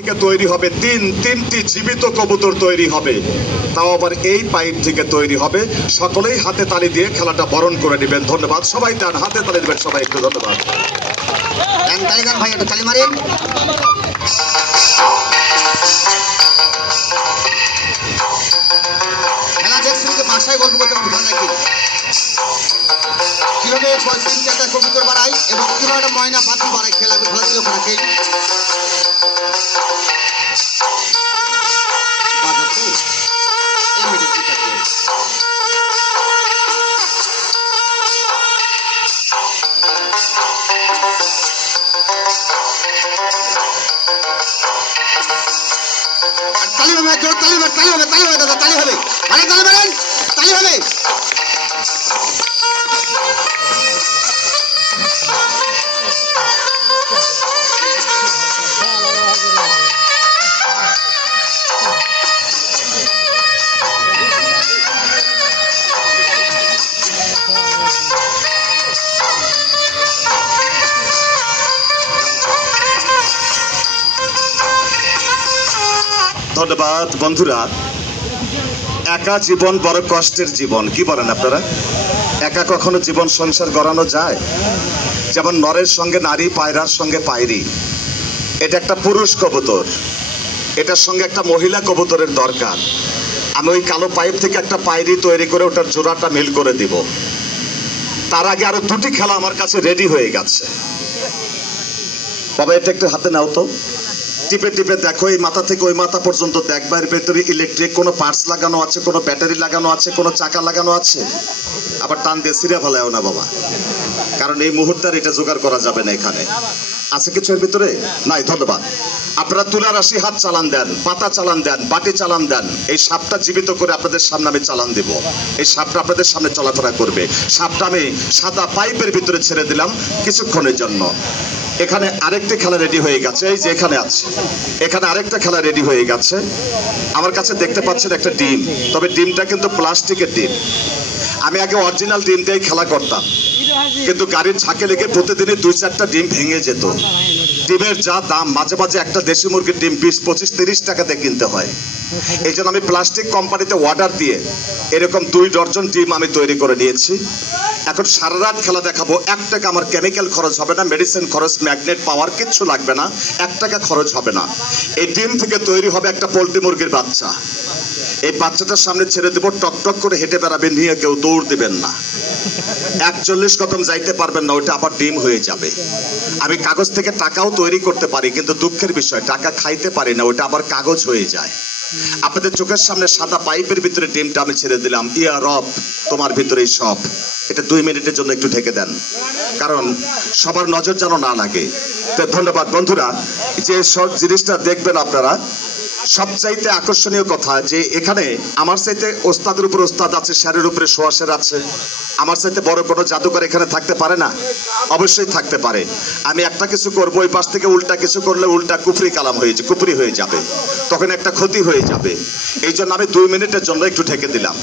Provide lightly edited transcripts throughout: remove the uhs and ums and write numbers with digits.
থেকে তৈরি হবে তিনটি জীবিত কবুতর তৈরি হবে, তাও আবার এই পাইপ থেকে তৈরি হবে। সকলেই হাতে তালি দিয়ে খেলাটা বরণ করে নেবেন। ধন্যবাদ। সবাই দেন, হাতে তালি দেবেন সবাই, একটু ধন্যবাদ। তালি দেন ভাই, একটু তালি মারেন। খেলা দেখছেন যে বাসায় গল্প করতে ভালো নাকি, কিভাবে 3-4টা কবুতর বাড়াই এবং কিভাবে ময়না পাখি বাড়াই, খেলাধুলো রাখে। তালি হবে, জোর তালি হবে, তালি হবে, তালি হবে দাদা, তালি হবে, মানে তালি মারেন, তালি হবে। ধন্যবাদ। বন্ধুরা, একা জীবন বড় কষ্টের জীবন, কি বলেন আপনারা? একা কখনো জীবন সংসার গড়ানো যায়? যেমন নরের সঙ্গে নারী, পায়রার সঙ্গে পায়রি। এটা একটা পুরুষ কবুতর, এটার সঙ্গে একটা মহিলা কবুতরের দরকার। আমি ওই কালো পাইপ থেকে একটা পায়রি তৈরি করে ওটার জোড়াটা মিল করে দিব। তার আগে আরো দুটি খেলা আমার কাছে রেডি হয়ে গেছে। বাবা, এটা একটু হাতে নাও তো, টিপে টিপে দেখো, এই মাথা থেকে ওই মাথা পর্যন্ত দেখবা এর ভেতরে ইলেকট্রিক কোনো পার্টস লাগানো আছে, কোনো ব্যাটারি লাগানো আছে, কোনো চাকা লাগানো আছে। আবার টান দিয়ে ছিঁড়ে ফেলাও না বাবা, কারণ এই মুহূর্তে আর এটা জোগাড় করা যাবে না। এখানে আছে কিছু এর ভিতরে? নাই। ধন্যবাদ। আপনারা তুলা রাশি হাত চালান দেন, পাতা চালান দেন, বাটি চালান দেন। এই সাপটা জীবিত করে আপনাদের সামনে আমি চালান দেব। এই সাপটা আপনাদের সামনে চলাফেরা করবে। সাপটা আমি সাদা পাইপের ভিতরে ছেড়ে দিলাম কিছুক্ষণের জন্য। এখানে আরেকটি খেলা রেডি হয়ে গেছে, এই যে এখানে আছে, এখানে আরেকটা খেলা রেডি হয়ে গেছে। আমার কাছে দেখতে পাচ্ছেন একটা ডিম, তবে ডিমটা কিন্তু প্লাস্টিকের ডিম। আমি আগে অরিজিনাল ডিম দিয়েই খেলা করতাম, কিন্তু গাড়ির ঝাঁকে লেগে প্রতিদিনই 2-4টা ডিম ভেঙে যেত। ডিমের যা দাম, মাঝে মাঝে একটা দেশি মুরগির ডিম 20-25-30 টাকাতে কিনতে হয়। এই জন্য আমি প্লাস্টিক কোম্পানিতে অর্ডার দিয়ে এরকম 2 ডজন ডিম আমি তৈরি করে নিয়েছি। এখন সারা রাত খেলা দেখাবো। 1 টাকা আমার কেমিক্যাল খরচ হবে না, মেডিসিন খরচ, ম্যাগনেট পাওয়ার কিচ্ছু লাগবে না, 1 টাকা খরচ হবে না। এই ডিম থেকে তৈরি হবে একটা পোল্ট্রি মুরগির বাচ্চা। এই বাচ্চাটার সামনে ছেড়ে দেবো, টক টক করে হেঁটে বেড়াবে, নিয়ে কেউ দৌড় দিবেন না। 41 কদম যাইতে পারবেন না, ওইটা আবার ডিম হয়ে যাবে। আমি কাগজ থেকে টাকাও তৈরি করতে পারি, কিন্তু দুঃখের বিষয় টাকা খাইতে পারি না, ওইটা আবার কাগজ হয়ে যায়। আপনাদের চোখের সামনে সাদা পাইপের ভিতরে ডিমটা আমি ছেড়ে দিলাম। ইয়া রব, তোমার ভিতরেই সব। এটা 2 মিনিটের জন্য একটু ঢেকে দেন, কারণ সবার নজর যেন না লাগে। তো ধন্যবাদ। বন্ধুরা, যে সব জিনিসটা দেখবেন আপনারা, সবচাইতে আকর্ষণীয় কথা যে এখানে আমার চাইতে ওস্তাদের উপর ওস্তাদ আছে, স্যারের উপরে সোয়াশের আছে। আমার চাইতে বড় কোনো জাদুকর এখানে থাকতে পারে না? অবশ্যই থাকতে পারে। আমি একটা কিছু করবো, ওই পাশ থেকে উল্টা কিছু করলে উল্টা কুফরি কালাম হয়েছে, কুফরি হয়ে যাবে, তখন একটা ক্ষতি হয়ে যাবে। এই জন্য আমি 2 মিনিটের জন্য একটু ঢেকে দিলাম।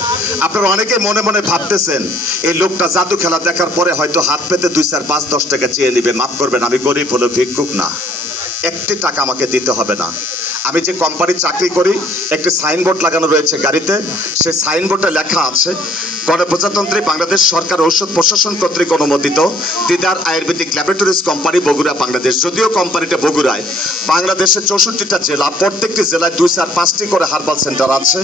আপনারা অনেকে মনে মনে ভাবতেছেন এই লোকটা জাদু খেলা দেখার পরে হয়তো হাত পেতে 2-4-5-10 টাকা চেয়ে নিবে। মাফ করবেন, আমি গরিব হলো ভিক্ষুক না, 1 টাকা আমাকে দিতে হবে না। আমি যে কোম্পানির চাকরি করি, একটি সাইনবোর্ড লাগানো রয়েছে গাড়িতে। সেই সাইনবোর্ডে লেখা আছে গণপ্রজাতন্ত্রী বাংলাদেশ সরকার ঔষধ প্রশাসন কর্তৃক অনুমোদিত দিদার আয়ুর্বেদিক ল্যাবরেটরিজ কোম্পানি, বগুড়া, বাংলাদেশ। যদিও কোম্পানিটা বগুড়ায়, বাংলাদেশের 64টা জেলা, প্রত্যেকটি জেলায় 2-4-5টি করে হার্বাল সেন্টার আছে।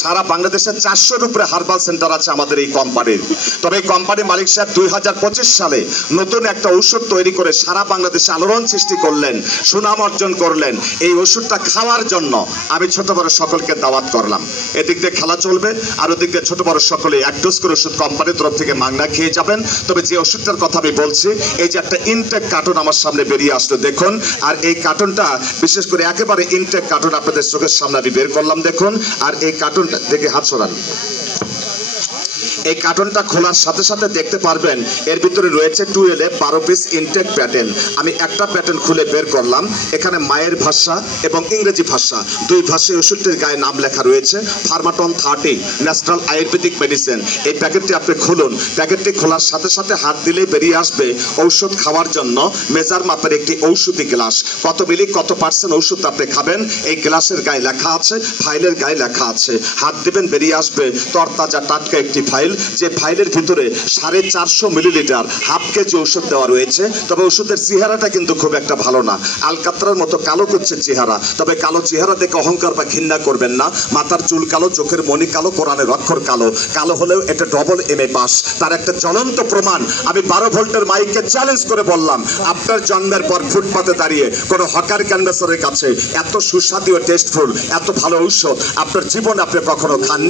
সারা বাংলাদেশের 400-র উপরে হার্বাল সেন্টার আছে আমাদের এই কোম্পানির। তবে এই কোম্পানির মালিক সাহেব 2025 সালে নতুন একটা ঔষধ তৈরি করে সারা বাংলাদেশে আলোড়ন সৃষ্টি করলেন, সুনাম অর্জন করলেন। এই ওষুধটা খাওয়ার জন্য আমি ছোট বড় সকলকে দাওয়াত করলাম। এদিক দিয়ে খেলা চলবে, আর ওদিক দিয়ে ছোট বড় সকলে 1 ডোজ করে ওষুধ কোম্পানির তরফ থেকে মাগনা খেয়ে যাবেন। তবে যে ওষুধটার কথা আমি বলছি, এই যে একটা ইনটেক কার্টন আমার সামনে বেরিয়ে আসলো দেখুন, আর এই কার্টনটা বিশেষ করে একেবারে ইনটেক কার্টন আপনাদের চোখের সামনে আমি বের করলাম দেখুন। আর এই কার্টনটা দেখে হাত সরান। এই কার্টনটা খোলার সাথে সাথে দেখতে পারবেন এর ভিতরে রয়েছে 12 12 পিস ইনটেক প্যাটার্ন। আমি একটা প্যাটার্ন খুলে বের করলাম। এখানে মায়ের ভাষা এবং ইংরেজি ভাষা দুই ভাষায় ওষুধটির গায়ে নাম লেখা রয়েছে ফার্মাটন 30 ন্যাচারাল আয়ুর্বেদিক মেডিসিন। এই প্যাকেটটি আপনি খুলুন। প্যাকেটটি খোলার সাথে সাথে হাত দিলেই বেরিয়ে আসবে ঔষধ খাওয়ার জন্য মেজার মাপের একটি ঔষধি গ্লাস। কত মিলি কত পার্সেন্ট ঔষধ আপনি খাবেন এই গ্লাসের গায়ে লেখা আছে, ফাইলের গায়ে লেখা আছে। হাত দেবেন বেরিয়ে আসবে তরতাজা টাটকা একটি ফাইল, যে ফাইলের ভিতরে 450 মিলিলিটার হাফ কেজি ওষুধ দেওয়া রয়েছে। তবে ওষুধের চেহারাটা কিন্তু খুব একটা ভালো না, আলকাতরার মতো কালো করছে চেহারা। তবে কালো চেহারা দেখে অহংকার বা ঘৃণা করবেন না। মাথার চুল কালো, চোখের মণি কালো, কোরআনের অক্ষর কালো। কালো হলেও এটা ডবল MA পাস, তার একটা জ্বলন্ত প্রমাণ। আমি 12 ভোল্টের মাইককে চ্যালেঞ্জ করে বললাম, আপনার জন্মের পর ফুটপাতে দাঁড়িয়ে কোনো হকার ক্যানভাসারের কাছে এত সুস্বাদু ও টেস্টফুল, এত ভালো ঔষধ আপনার জীবনে আপনি কখনো খান